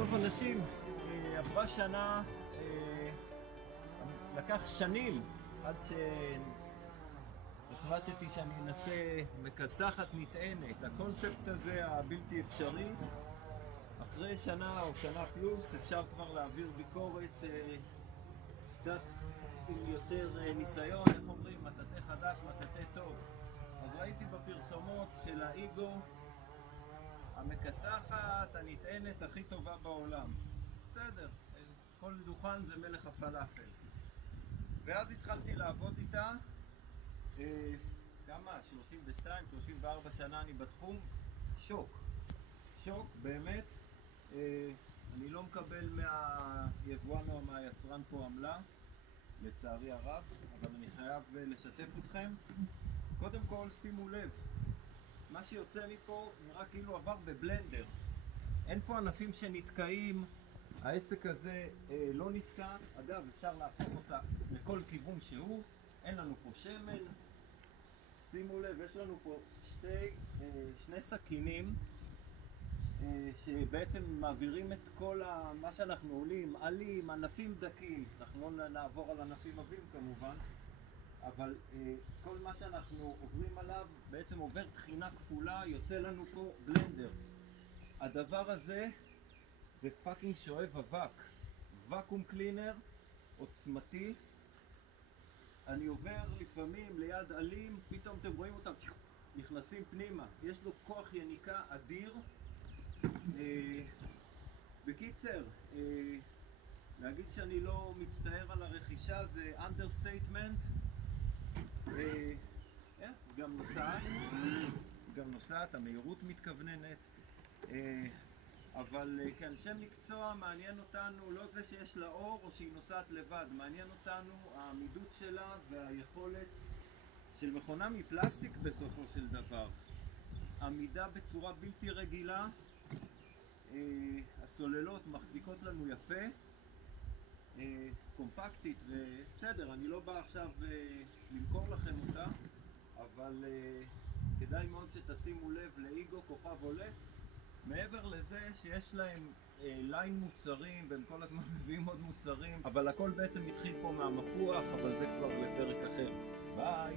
טוב אנשים, עברה שנה, לקח שנים עד שהחלטתי שאני אנסה מכסחת נטענת. הקונספט הזה הבלתי אפשרי, אחרי שנה או שנה פלוס אפשר כבר להעביר ביקורת קצת עם יותר ניסיון. איך אומרים? מטאטא חדש, מטאטא טוב. אז ראיתי בפרסומות של האיגו המכסחת הנטענת הכי טובה בעולם. בסדר, כל דוכן זה מלך הפלאפל. ואז התחלתי לעבוד איתה. כמה? 32, 34 שנה אני בתחום. שוק, באמת. אני לא מקבל מהיבואן או מהיצרן פה עמלה, לצערי הרב, אבל אני חייב לשתף אתכם. קודם כל שימו לב, מה שיוצא לי פה נראה כאילו עבר בבלנדר. אין פה ענפים שנתקעים, העסק הזה לא נתקע. אגב, אפשר להפוך אותה לכל כיוון שהוא. אין לנו פה שמן. שימו לב, יש לנו פה שני סכינים שבעצם מעבירים את כל מה שאנחנו עולים, עלים, ענפים דקים. אנחנו לא נעבור על ענפים עבים כמובן, אבל כל מה שאנחנו עוברים עליו בעצם עובר תחינה כפולה, יוצא לנו פה בלנדר. הדבר הזה זה פאקינג שואב אבק, ואקום קלינר עוצמתי. אני עובר לפעמים ליד עלים, פתאום אתם רואים אותם נכנסים פנימה, יש לו כוח יניקה אדיר. בקיצר, להגיד שאני לא מצטער על הרכישה זה אנדרסטייטמנט. גם נוסעת, המהירות מתכווננת. אבל כאנשי מקצוע מעניין אותנו לא זה שיש לה אור או שהיא נוסעת לבד, מעניין אותנו העמידות שלה והיכולת של מכונה מפלסטיק בסופו של דבר. עמידה בצורה בלתי רגילה. הסוללות מחזיקות לנו יפה, קומפקטית, ובסדר, אני לא בא עכשיו למכור לכם אותה, אבל כדאי מאוד שתשימו לב לאיגו כוכב עולה. מעבר לזה שיש להם ליין מוצרים והם כל הזמן מביאים עוד מוצרים, אבל הכל בעצם התחיל פה מהמפוח, אבל זה כבר לפרק אחר. ביי.